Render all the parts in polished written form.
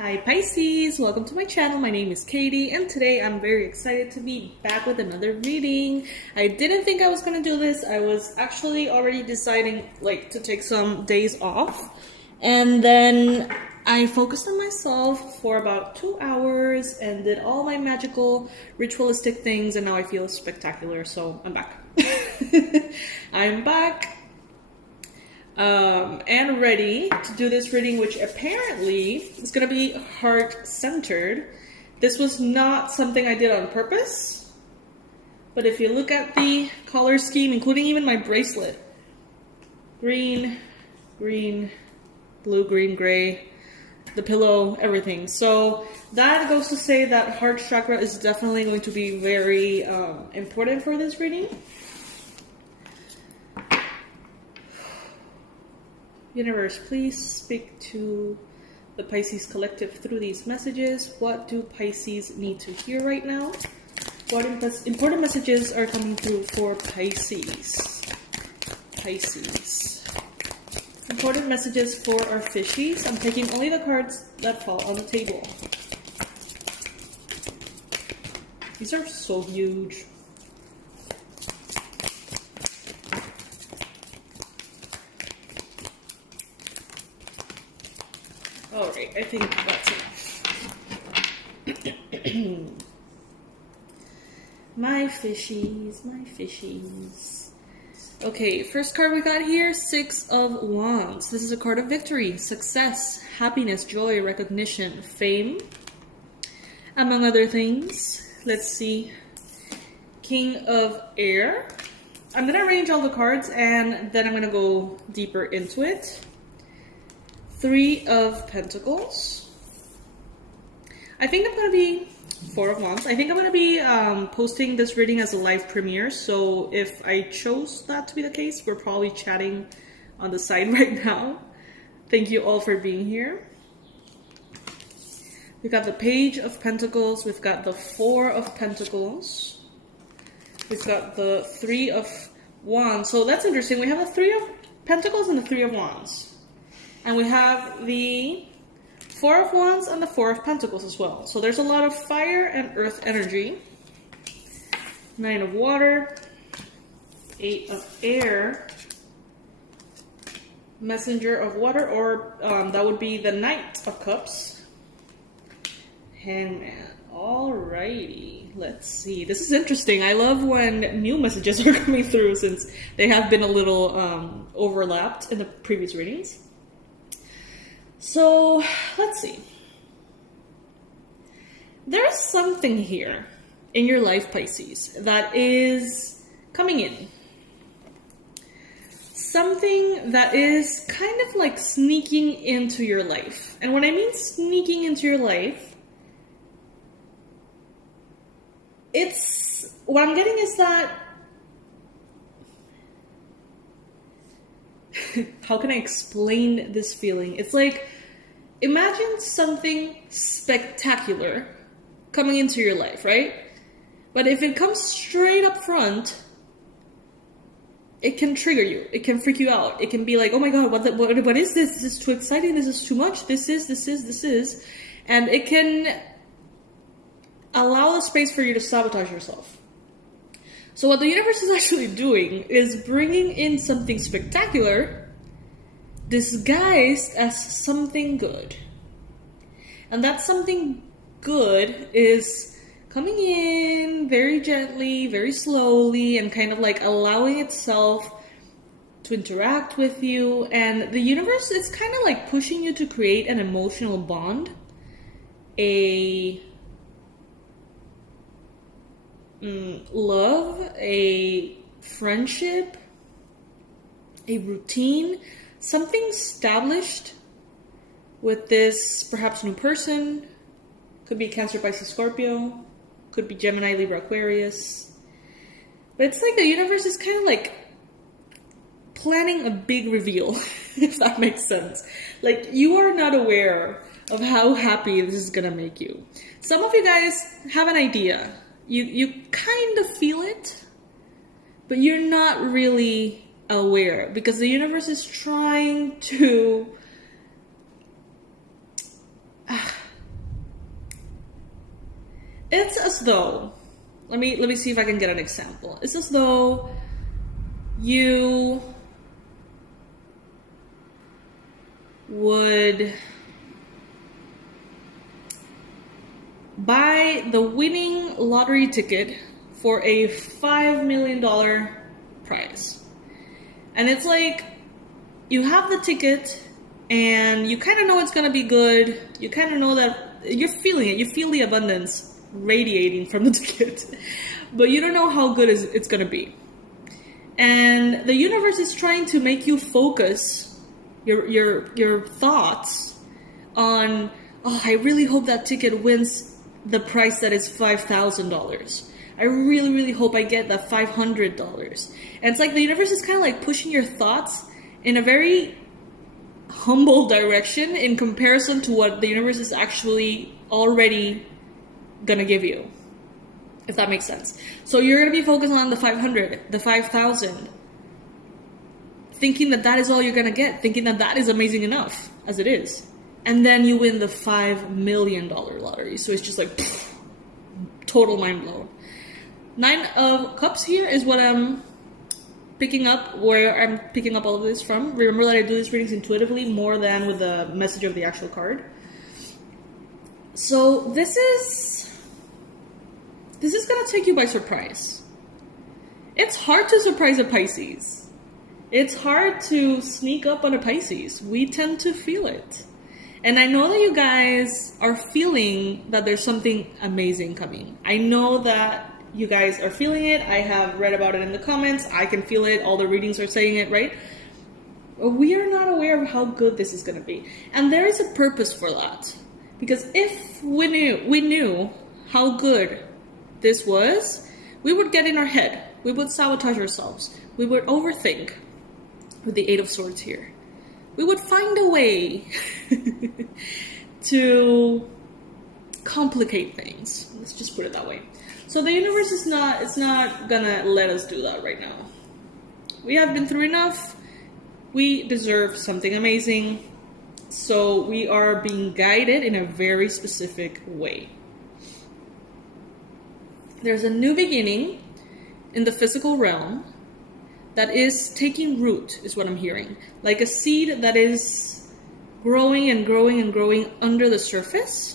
Hi Pisces, welcome to my channel. My name is Katie and today I'm very excited to be back with another reading. I didn't think I was gonna do this. I was actually already deciding to take some days off, and then I focused on myself for about 2 hours and did all my magical ritualistic things, and now I feel spectacular, so I'm back. I'm back. And ready to do this reading, which apparently is going to be heart-centered. This was not something I did on purpose, but if you look at the color scheme, including even my bracelet, green, green, blue, green, gray, the pillow, everything. So that goes to say that heart chakra is definitely going to be very important for this reading. Universe, please speak to the Pisces collective through these messages. What do Pisces need to hear right now? What important messages are coming through for Pisces? Pisces. Important messages for our fishies. I'm taking only the cards that fall on the table. These are so huge. Alright, I think that's enough. My fishies, my fishies. Okay, first card we got here, Six of Wands. This is a card of victory, success, happiness, joy, recognition, fame, among other things. Let's see. King of Air. I'm going to arrange all the cards and then I'm going to go deeper into it. Three of Pentacles. I think I'm going to be Four of Wands. I think I'm going to be posting this reading as a live premiere. So if I chose that to be the case, we're probably chatting on the side right now. Thank you all for being here. We've got the Page of Pentacles. We've got the Four of Pentacles. We've got the Three of Wands. So that's interesting. We have the Three of Pentacles and the Three of Wands. And we have the Four of Wands and the Four of Pentacles as well. So there's a lot of fire and earth energy. Nine of Water. Eight of Air. Messenger of Water, or that would be the Knight of Cups. Hangman. Alrighty. Let's see. This is interesting. I love when new messages are coming through since they have been a little overlapped in the previous readings. So, let's see. There's something here in your life, Pisces, that is coming in. Something that is kind of like sneaking into your life. And when I mean sneaking into your life, what I'm getting is that how can I explain this feeling? It's like, imagine something spectacular coming into your life, right? But if it comes straight up front, it can trigger you. It can freak you out. It can be like, oh my god, what is this? This is too exciting. This is too much. This is. And it can allow a space for you to sabotage yourself. So what the universe is actually doing is bringing in something spectacular disguised as something good. And that something good is coming in very gently, very slowly, and kind of like allowing itself to interact with you. And the universe is kind of like pushing you to create an emotional bond, a love, a friendship, a routine, something established with this perhaps new person. Could be Cancer, Pisces, Scorpio, could be Gemini, Libra, Aquarius. But it's like the universe is kind of like planning a big reveal, if that makes sense. Like, you are not aware of how happy this is gonna make you. Some of you guys have an idea. You kind of feel it, but you're not really aware because the universe is trying to It's as though, let me see if I can get an example. It's as though you would buy the winning lottery ticket for a $5 million prize. And it's like, you have the ticket and you kind of know it's going to be good. You kind of know that you're feeling it. You feel the abundance radiating from the ticket, but you don't know how good it's going to be. And the universe is trying to make you focus your thoughts on, oh, I really hope that ticket wins the price that is $5,000. I really, really hope I get that $500. And it's like the universe is kind of like pushing your thoughts in a very humble direction in comparison to what the universe is actually already gonna give you, if that makes sense. So you're gonna be focused on the 500, the 5,000, thinking that that is all you're gonna get, thinking that that is amazing enough as it is. And then you win the $5 million lottery. So it's just like pfft, total mind blown. 9 of Cups here is what I'm picking up, where I'm picking up all of this from. Remember that I do these readings intuitively more than with the message of the actual card. So this is gonna take you by surprise. It's hard to surprise a Pisces. It's hard to sneak up on a Pisces. We tend to feel it. And I know that you guys are feeling that there's something amazing coming. I know that you guys are feeling it. I have read about it in the comments. I can feel it. All the readings are saying it, right? But we are not aware of how good this is going to be. And there is a purpose for that. Because if we knew how good this was, we would get in our head. We would sabotage ourselves. We would overthink with the 8 of Swords here. We would find a way to complicate things. Let's just put it that way. So the universe it's not gonna let us do that right now. We have been through enough. We deserve something amazing. So we are being guided in a very specific way. There's a new beginning in the physical realm that is taking root, is what I'm hearing. Like a seed that is growing and growing and growing under the surface.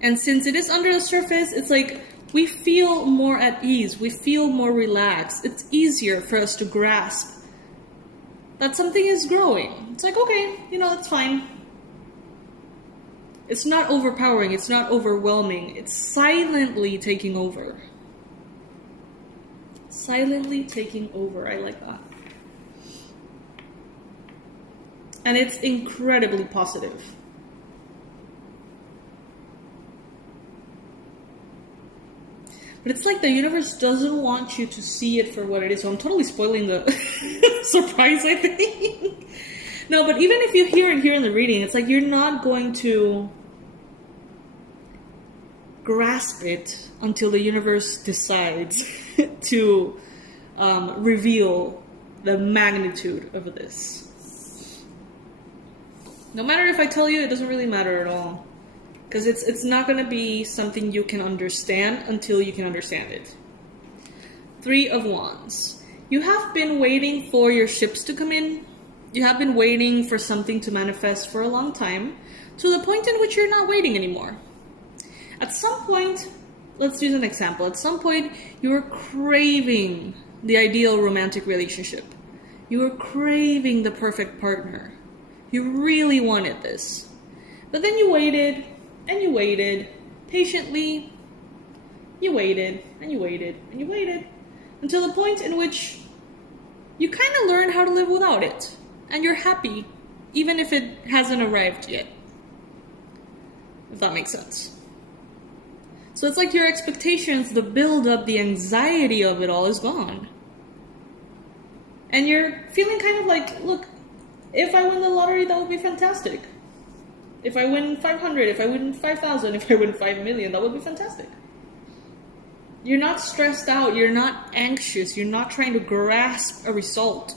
And since it is under the surface, it's like we feel more at ease. We feel more relaxed. It's easier for us to grasp that something is growing. It's like, okay, that's fine. It's not overpowering. It's not overwhelming. It's silently taking over. Silently taking over. I like that. And it's incredibly positive. But it's like the universe doesn't want you to see it for what it is. So I'm totally spoiling the surprise, I think. No, but even if you hear it here in the reading, it's like you're not going to grasp it until the universe decides to reveal the magnitude of this. No matter if I tell you, it doesn't really matter at all. Because it's not going to be something you can understand until you can understand it. 3 of Wands. You have been waiting for your ships to come in. You have been waiting for something to manifest for a long time, to the point in which you're not waiting anymore. At some point, let's use an example. At some point, you were craving the ideal romantic relationship. You were craving the perfect partner. You really wanted this. But then you waited, and you waited, patiently. You waited, and you waited, and you waited, until the point in which you kind of learn how to live without it. And you're happy, even if it hasn't arrived yet. If that makes sense. So it's like your expectations, the build-up, the anxiety of it all is gone. And you're feeling kind of like, look, if I win the lottery, that would be fantastic. If I win 500, if I win 5,000, if I win 5 million, that would be fantastic. You're not stressed out. You're not anxious. You're not trying to grasp a result.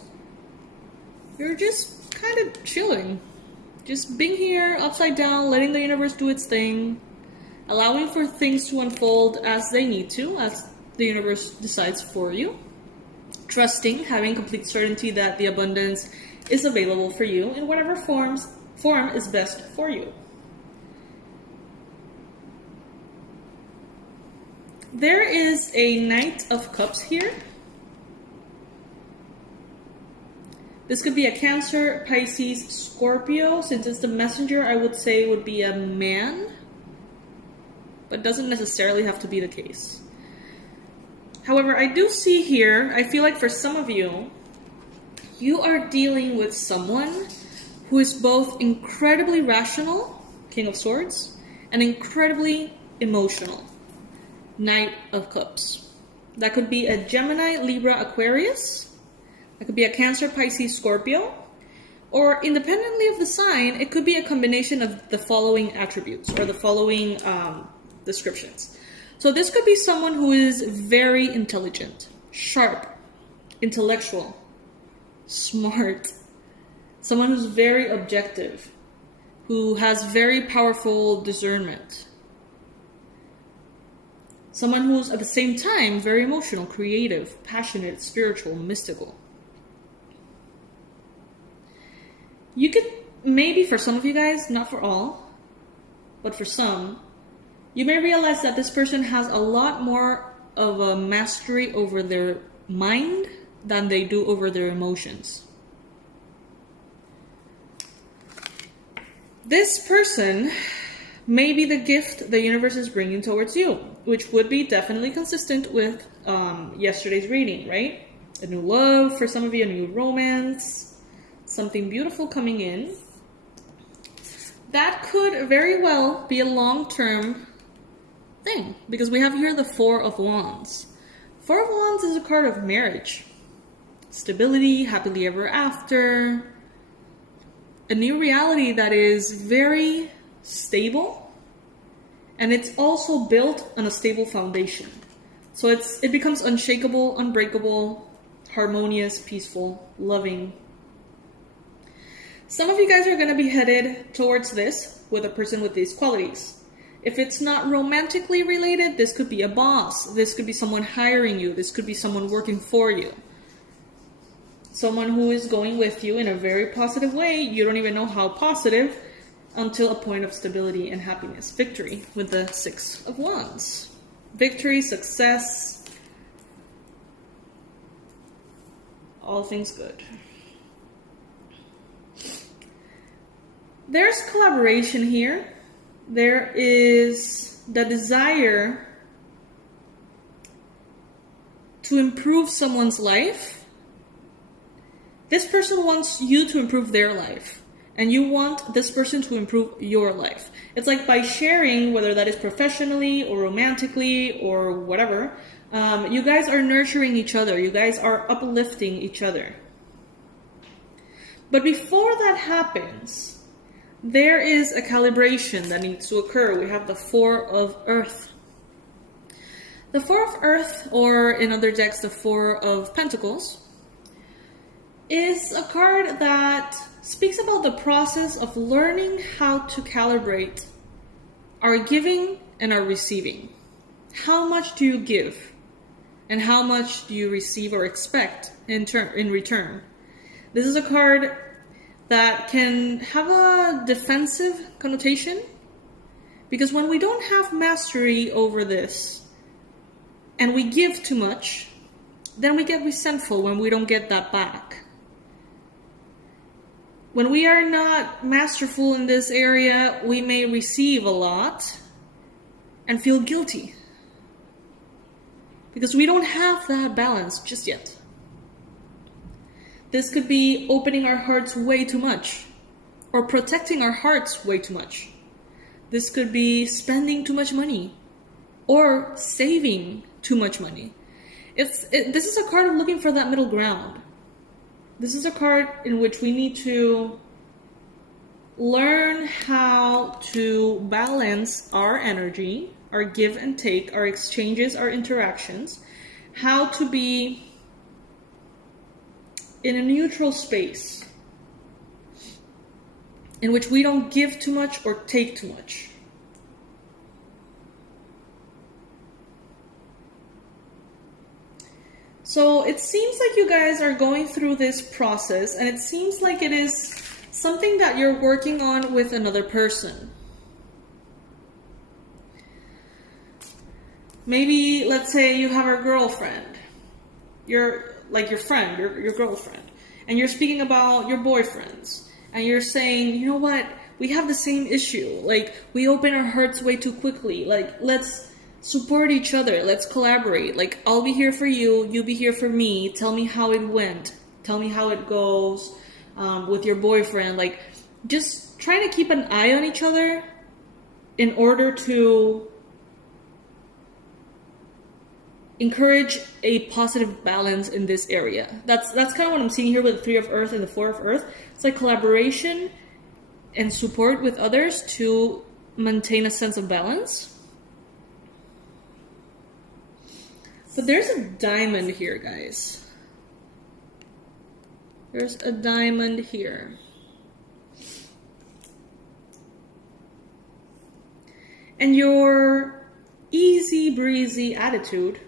You're just kind of chilling. Just being here, upside down, letting the universe do its thing. allowing for things to unfold as they need to, as the universe decides for you. Trusting, having complete certainty that the abundance is available for you in whatever form is best for you. There is a Knight of Cups here. This could be a Cancer, Pisces, Scorpio. Since it's the messenger, I would say it would be a man, but doesn't necessarily have to be the case. However, I do see here, I feel like for some of you, you are dealing with someone who is both incredibly rational, King of Swords, and incredibly emotional, Knight of Cups. That could be a Gemini, Libra, Aquarius. That could be a Cancer, Pisces, Scorpio. Or independently of the sign, it could be a combination of the following attributes or the following descriptions. So this could be someone who is very intelligent, sharp, intellectual, smart. Someone who's very objective, who has very powerful discernment. Someone who's at the same time very emotional, creative, passionate, spiritual, mystical. You could, maybe for some of you guys, not for all, but for some, you may realize that this person has a lot more of a mastery over their mind than they do over their emotions. This person may be the gift the universe is bringing towards you, which would be definitely consistent with yesterday's reading, right? A new love, for some of you, a new romance, something beautiful coming in. That could very well be a long-term thing, because we have here the Four of Wands. Four of Wands is a card of marriage, stability, happily ever after, a new reality that is very stable, and it's also built on a stable foundation. So it becomes unshakable, unbreakable, harmonious, peaceful, loving. Some of you guys are going to be headed towards this with a person with these qualities. If it's not romantically related, this could be a boss. This could be someone hiring you. This could be someone working for you. Someone who is going with you in a very positive way. You don't even know how positive until a point of stability and happiness. Victory with the Six of Wands. Victory, success, all things good. There's collaboration here. There is the desire to improve someone's life. This person wants you to improve their life, and you want this person to improve your life. It's like by sharing, whether that is professionally or romantically or whatever, you guys are nurturing each other. You guys are uplifting each other. But before that happens, there is a calibration that needs to occur. We have the Four of Earth. The Four of Earth, or in other decks, the Four of Pentacles, is a card that speaks about the process of learning how to calibrate our giving and our receiving. How much do you give? And how much do you receive or expect in return? This is a card that can have a defensive connotation, because when we don't have mastery over this and we give too much, then we get resentful when we don't get that back. When we are not masterful in this area, we may receive a lot and feel guilty, because we don't have that balance just yet. This could be opening our hearts way too much, or protecting our hearts way too much. This could be spending too much money, or saving too much money. This is a card of looking for that middle ground. This is a card in which we need to learn how to balance our energy, our give and take, our exchanges, our interactions, how to be in a neutral space in which we don't give too much or take too much. So it seems like you guys are going through this process, and it seems like it is something that you're working on with another person. Maybe, let's say you have a girlfriend. You're like your friend, your girlfriend. And you're speaking about your boyfriends. And you're saying, you know what? We have the same issue. Like, we open our hearts way too quickly. Like, let's support each other. Let's collaborate. Like, I'll be here for you. You be here for me. Tell me how it went. Tell me how it goes with your boyfriend. Like, just trying to keep an eye on each other in order to encourage a positive balance in this area. That's kind of what I'm seeing here with the 3 of Earth and the 4 of Earth. It's like collaboration and support with others to maintain a sense of balance. But there's a diamond here, guys. There's a diamond here. And your easy breezy attitude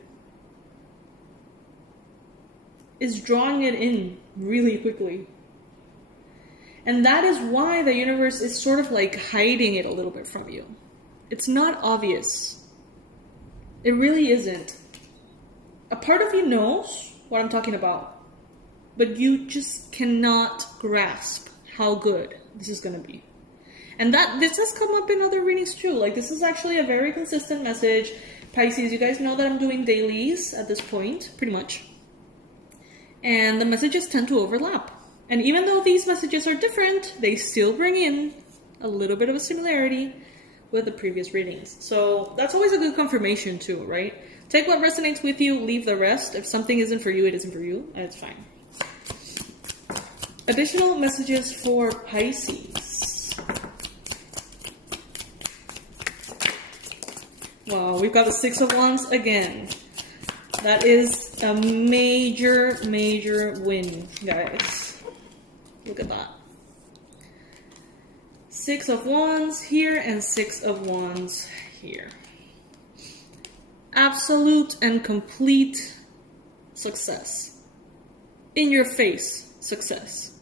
is drawing it in really quickly. And that is why the universe is sort of like hiding it a little bit from you. It's not obvious. It really isn't. A part of you knows what I'm talking about, but you just cannot grasp how good this is going to be. And this has come up in other readings too. Like, this is actually a very consistent message. Pisces, you guys know that I'm doing dailies at this point, pretty much. And the messages tend to overlap. And even though these messages are different, they still bring in a little bit of a similarity with the previous readings. So that's always a good confirmation too, right? Take what resonates with you, leave the rest. If something isn't for you, it isn't for you, and it's fine. Additional messages for Pisces. Wow, we've got the 6 of Wands again. That is a major, major win, guys. Look at that. 6 of Wands here and 6 of Wands here. Absolute and complete success. In your face success.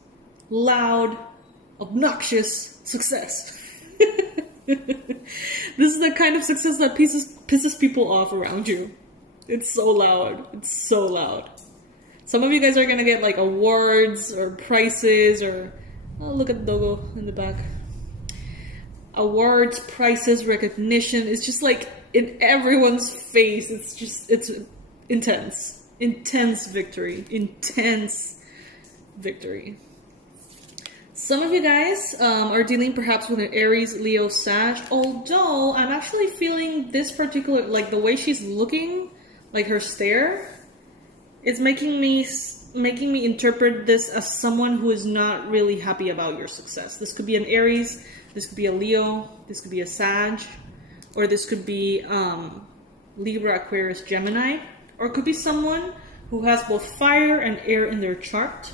Loud, obnoxious success. This is the kind of success that pisses people off around you. It's so loud. It's so loud. Some of you guys are gonna get like awards or prizes or... Oh, look at the logo in the back. Awards, prizes, recognition. It's just like in everyone's face. It's intense. Intense victory. Intense victory. Some of you guys are dealing perhaps with an Aries, Leo, Sag. Although I'm actually feeling this particular, like the way she's looking, like her stare, is making me interpret this as someone who is not really happy about your success. This could be an Aries, this could be a Leo, this could be a Sag, or this could be Libra, Aquarius, Gemini, or it could be someone who has both fire and air in their chart.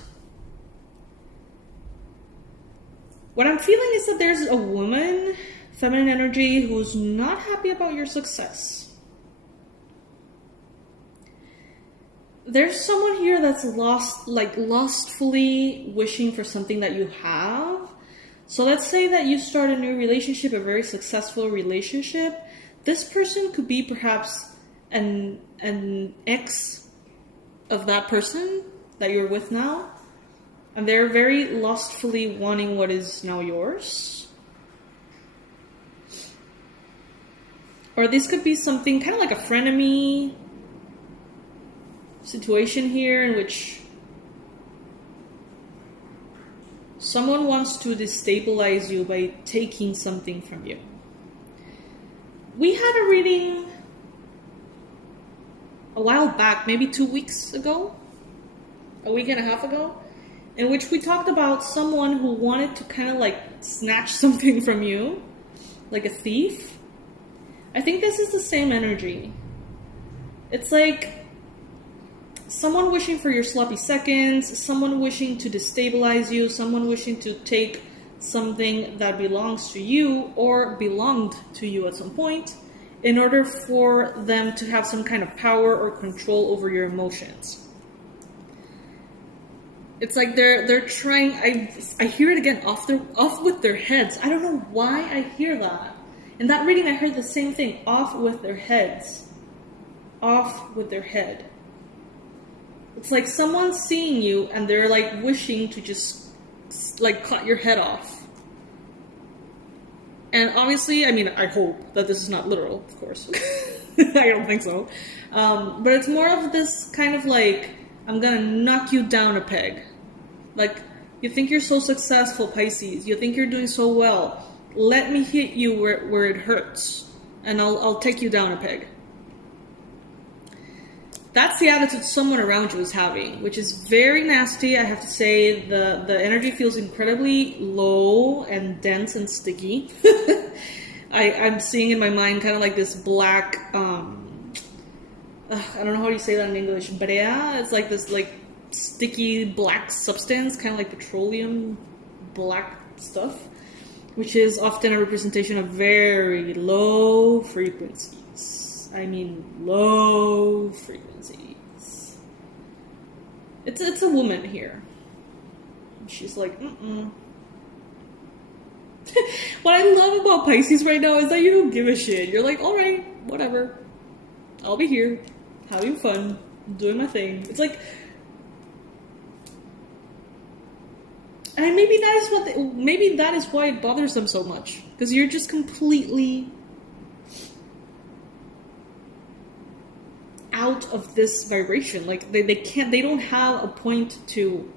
What I'm feeling is that there's a woman, feminine energy, who's not happy about your success. There's someone here that's lustfully wishing for something that you have. So let's say that you start a new relationship, a very successful relationship. This person could be perhaps an ex of that person that you're with now. And they're very lustfully wanting what is now yours. Or this could be something kind of like a frenemy situation here in which someone wants to destabilize you by taking something from you. We had a reading a while back, maybe 2 weeks ago, a week and a half ago, in which we talked about someone who wanted to kind of like snatch something from you, like a thief. I think this is the same energy. It's like someone wishing for your sloppy seconds, someone wishing to destabilize you, someone wishing to take something that belongs to you or belonged to you at some point in order for them to have some kind of power or control over your emotions. It's like they're trying. I hear it again. Off with their heads. I don't know why I hear that. In that reading, I heard the same thing. Off with their heads. Off with their head. It's like someone's seeing you and they're like wishing to just like cut your head off. And obviously, I mean, I hope that this is not literal, of course. I don't think so. But it's more of this kind of like, I'm gonna knock you down a peg. Like, you think you're so successful, Pisces. You think you're doing so well. Let me hit you where it hurts. And I'll take you down a peg. That's the attitude someone around you is having, which is very nasty. I have to say the energy feels incredibly low and dense and sticky. I'm seeing in my mind kind of like this black, I don't know how you say that in English, brea. It's like this like sticky black substance, kind of like petroleum black stuff, which is often a representation of very low frequencies. I mean, low frequencies. It's a woman here. She's like, What I love about Pisces right now is that you don't give a shit. You're like, all right, whatever. I'll be here, having fun, doing my thing. It's like, and maybe that is why it bothers them so much, because you're just completely out of this vibration. Like they don't have a point to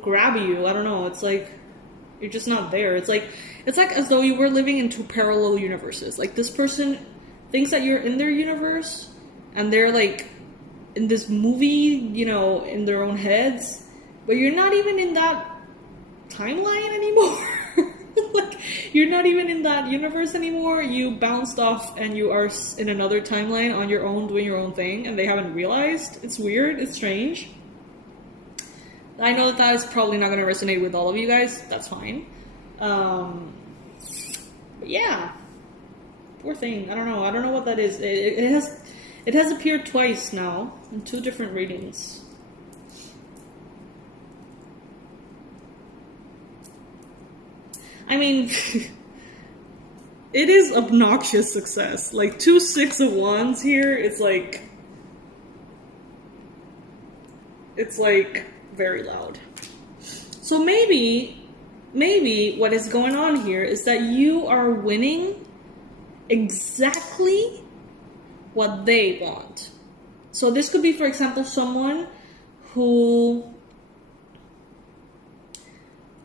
grab you. I don't know. It's like you're just not there. It's like as though you were living in two parallel universes. Like this person thinks that you're in their universe, and they're like in this movie, you know, in their own heads, but you're not even in that timeline anymore. Like, you're not even in that universe anymore. You bounced off and you are in another timeline on your own, doing your own thing, and they haven't realized. It's weird. It's strange. I know that is probably not going to resonate with all of you guys. That's fine. But yeah. Poor thing. I don't know what that is. It has appeared twice now in two different readings. I mean, it is obnoxious success. Like 2 6 of Wands here. It's like very loud. So maybe what is going on here is that you are winning exactly what they want. So this could be, for example, someone who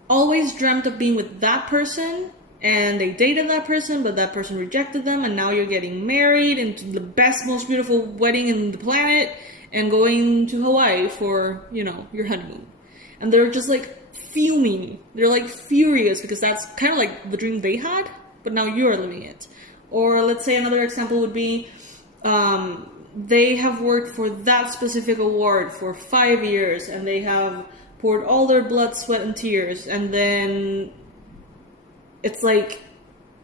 always dreamt of being with that person, and they dated that person, but that person rejected them, and now you're getting married into the best, most beautiful wedding in the planet, and going to Hawaii for, you know, your honeymoon. And they're just like fuming. They're like furious because that's kind of like the dream they had, but now you're living it. Or let's say another example would be, they have worked for that specific award for 5 years, and they have poured all their blood, sweat, and tears, and then it's like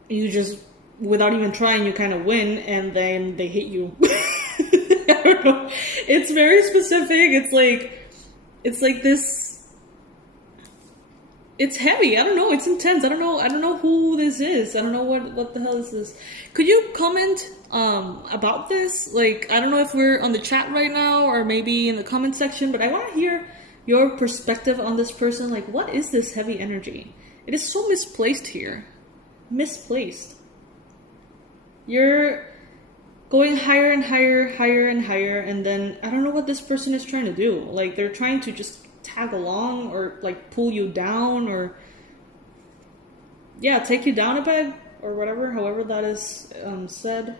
you just, without even trying, you kind of win, and then they hate you. I don't know. It's very specific. It's like this. It's heavy. I don't know. It's intense. I don't know who this is. I don't know what the hell is this. Could you comment about this? Like, I don't know if we're on the chat right now or maybe in the comment section, but I want to hear your perspective on this person. Like, what is this heavy energy? It is so misplaced here. Misplaced. You're going higher and higher, higher and higher, and then I don't know what this person is trying to do. Like, they're trying to just tag along or like pull you down, or yeah, take you down a peg or whatever, however that is said.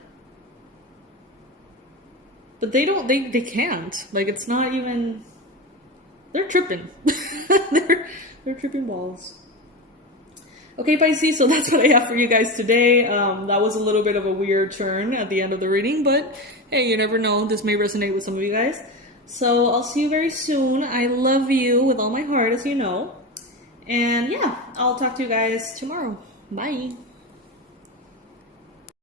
But they can't. Like, it's not even. They're tripping. they're tripping balls. Okay, Pisces, so that's what I have for you guys today. That was a little bit of a weird turn at the end of the reading, but hey, you never know. This may resonate with some of you guys. So I'll see you very soon. I love you with all my heart, as you know. And yeah, I'll talk to you guys tomorrow. Bye.